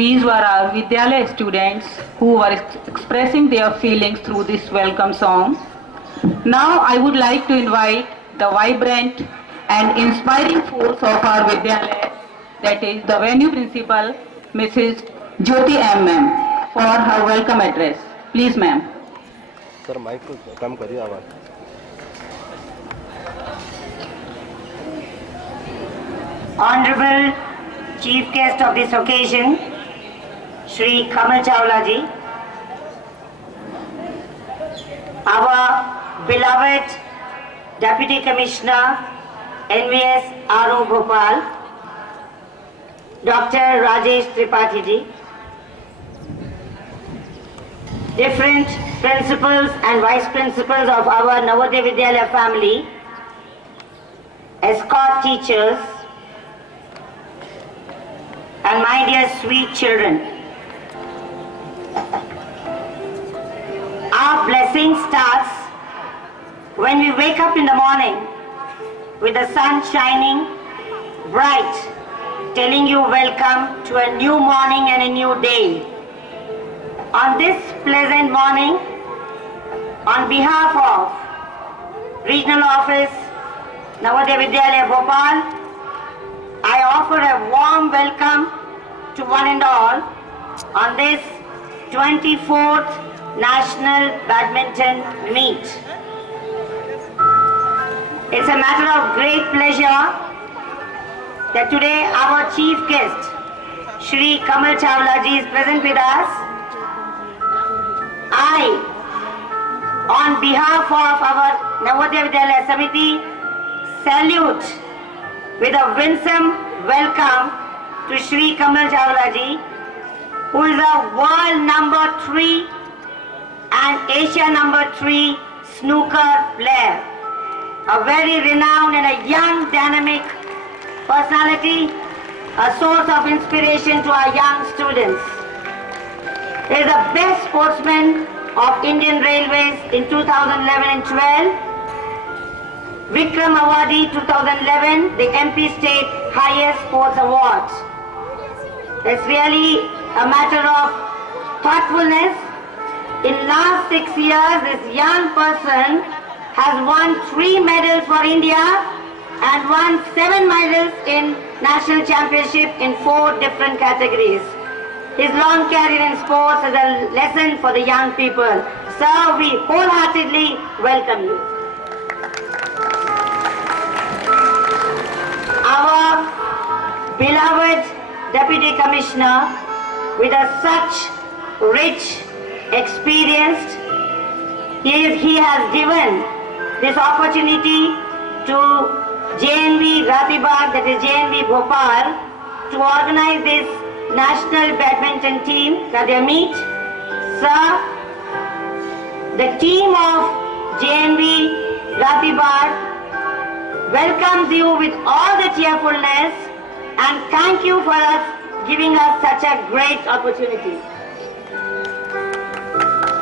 These were our Vidyalaya students who were expressing their feelings through this welcome song. Now I would like to invite the vibrant and inspiring force of our Vidyalaya, that is the venue principal, Mrs. Jyoti M. Ma'am, for her welcome address. Please, ma'am. Sir mic को कम करिए आवाज़. Honorable Chief Guest of this occasion, Shri Kamal Chawla ji, our beloved Deputy Commissioner, NVS RO Bhopal, Dr. Rajesh Tripathi ji, different principals and vice principals of our Navodaya Vidyalaya family, escort teachers, and my dear sweet children. Our blessing starts when we wake up in the morning with the sun shining bright, telling you welcome to a new morning and a new day. On this pleasant morning, on behalf of Regional Office, Navodaya Vidyalaya Bhopal, I offer a warm welcome to one and all on this 24th National Badminton Meet. It's a matter of great pleasure that today our chief guest, Shri Kamal Chawla ji, is present with us. I, on behalf of our Navodaya Vidyalaya Samiti, salute with a winsome welcome to Shri Kamal Chawla ji, who is a world number 3 and Asia number 3 snooker player. A very renowned and a young dynamic personality, a source of inspiration to our young students. He is the best sportsman of Indian Railways in 2011 and 12. Vikram Awadi 2011, the MP State highest sports award. It's really a matter of thoughtfulness. In last 6 years, this young person has won 3 medals for India and won 7 medals in national championship in 4 different categories. His long career in sports is a lesson for the young people. So we wholeheartedly welcome you. Our beloved Deputy Commissioner, with such rich experience, he has given this opportunity to JNV Ratibagh, that is JNV Bhopal, to organize this national badminton team that they meet. Sir, the team of JNV Ratibagh welcomes you with all the cheerfulness and thank you for giving us such a great opportunity.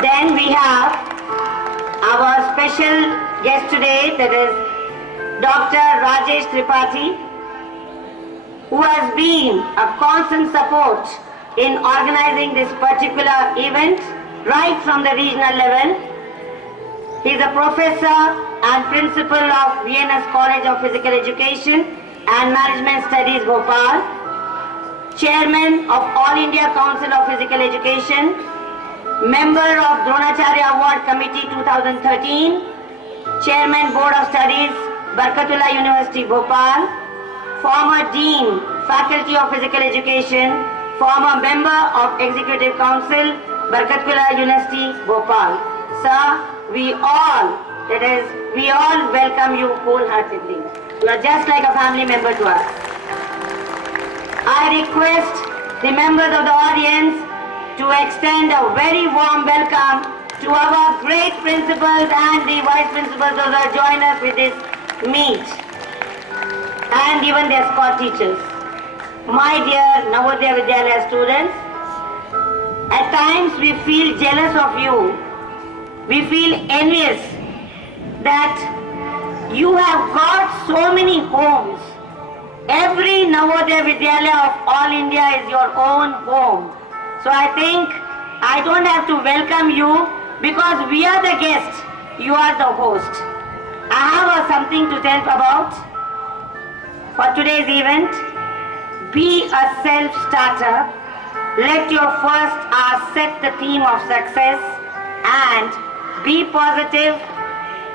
Then we have our special guest today, that is Dr. Rajesh Tripathi, who has been a constant support in organizing this particular event right from the regional level. He is a professor and principal of VNS College of Physical Education and Management Studies, Bhopal, chairman of All India Council of Physical Education, member of Dronacharya Award Committee 2013, chairman Board of Studies, Barkatullah University, Bhopal, former dean, Faculty of Physical Education, former member of Executive Council, Barkatullah University, Bhopal. Sir, we all welcome you wholeheartedly. You are just like a family member to us. I request the members of the audience to extend a very warm welcome to our great principals and the vice principals who have joined us with this meet, and even the escort teachers. My dear Navodaya Vidyalaya students, at times we feel jealous of you. We feel envious that you have got so many homes Every Navodaya Vidyalaya of all India is your own home. So I think I don't have to welcome you because we are the guests, you are the host. I have something to tell about for today's event. Be a self-starter. Let your first hour set the theme of success and be positive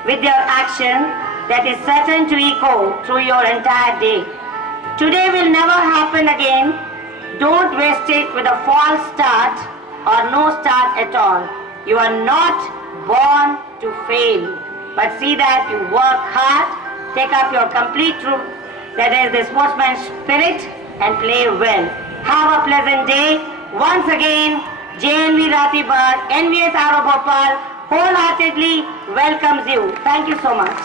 with your action that is certain to echo through your entire day. Today will never happen again. Don't waste it with a false start or no start at all. You are not born to fail, but see that you work hard, take up your complete truth, that is the sportsman spirit, and play well. Have a pleasant day. Once again, JNV Ratibad, NVS Aro Bhopal wholeheartedly welcomes you. Thank you so much.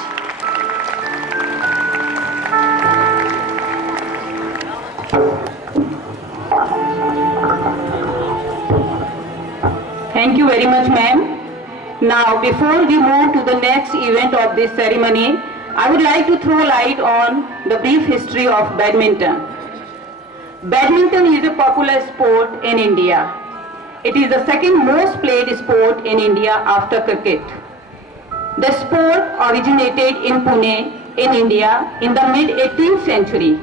Thank you very much, ma'am. Now, before we move to the next event of this ceremony, I would like to throw light on the brief history of badminton. Badminton is a popular sport in India. It is the second most played sport in India after cricket. The sport originated in Pune, in India, in the mid-18th century.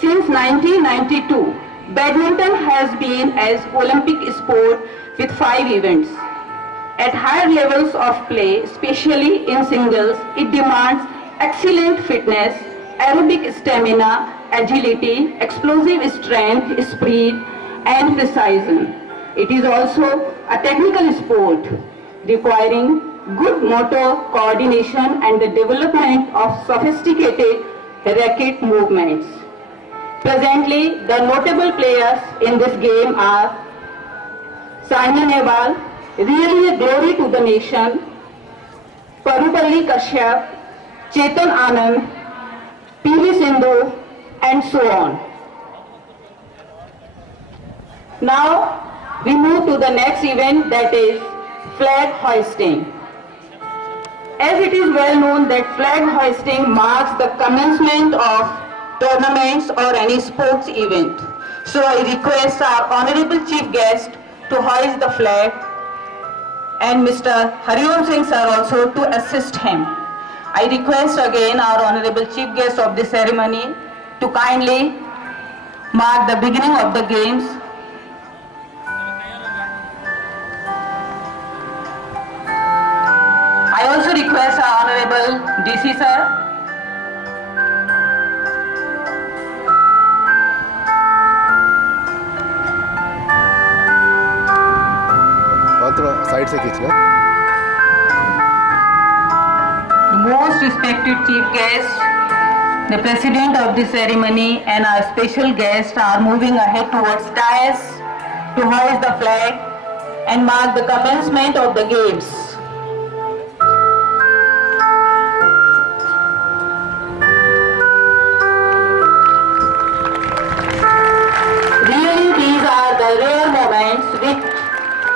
Since 1992, badminton has been an Olympic sport with 5 events. At higher levels of play, especially in singles, it demands excellent fitness, aerobic stamina, agility, explosive strength, speed, and precision. It is also a technical sport requiring good motor coordination and the development of sophisticated racket movements. Presently, the notable players in this game are Saina Nehwal, really a glory to the nation, Parupalli Kashyap, Chetan Anand, PV Sindhu, and so on. Now we move to the next event, that is flag hoisting. As it is well known that flag hoisting marks the commencement of tournaments or any sports event. So I request our honorable chief guest to hoist the flag and Mr. Hariom Singh sir also to assist him. I request again our honorable chief guest of the ceremony to kindly mark the beginning of the games. I also request our honorable DC sir. और थोड़ा side से खींचना. Most respected chief guest, the president of the ceremony and our special guests are moving ahead towards dais to hoist the flag and mark the commencement of the games. Really, these are the rare moments which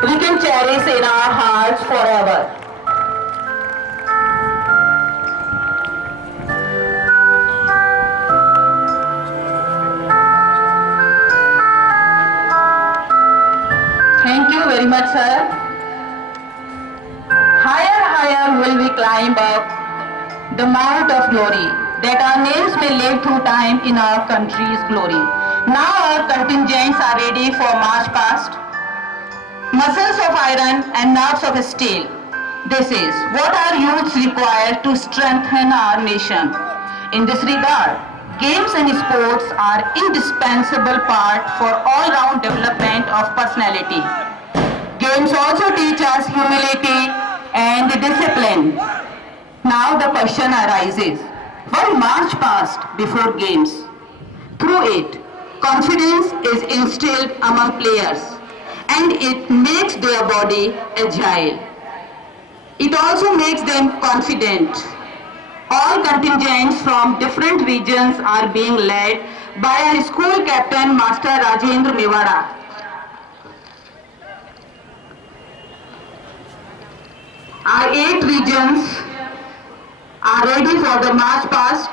we can cherish in our hearts forever. Thank you very much, sir. Higher, higher will we climb up the mount of glory, that our names may live through time in our country's glory. Now our contingents are ready for march past. Muscles of iron and nerves of steel. This is what our youths require to strengthen our nation. In this regard, games and sports are indispensable part for all-round development of personality. Games also teach us humility and discipline. Now the question arises, why march past before games? Through it, confidence is instilled among players and it makes their body agile. It also makes them confident. All contingents from different regions are being led by our school captain, Master Rajendra Mewara. Our 8 regions are ready for the march past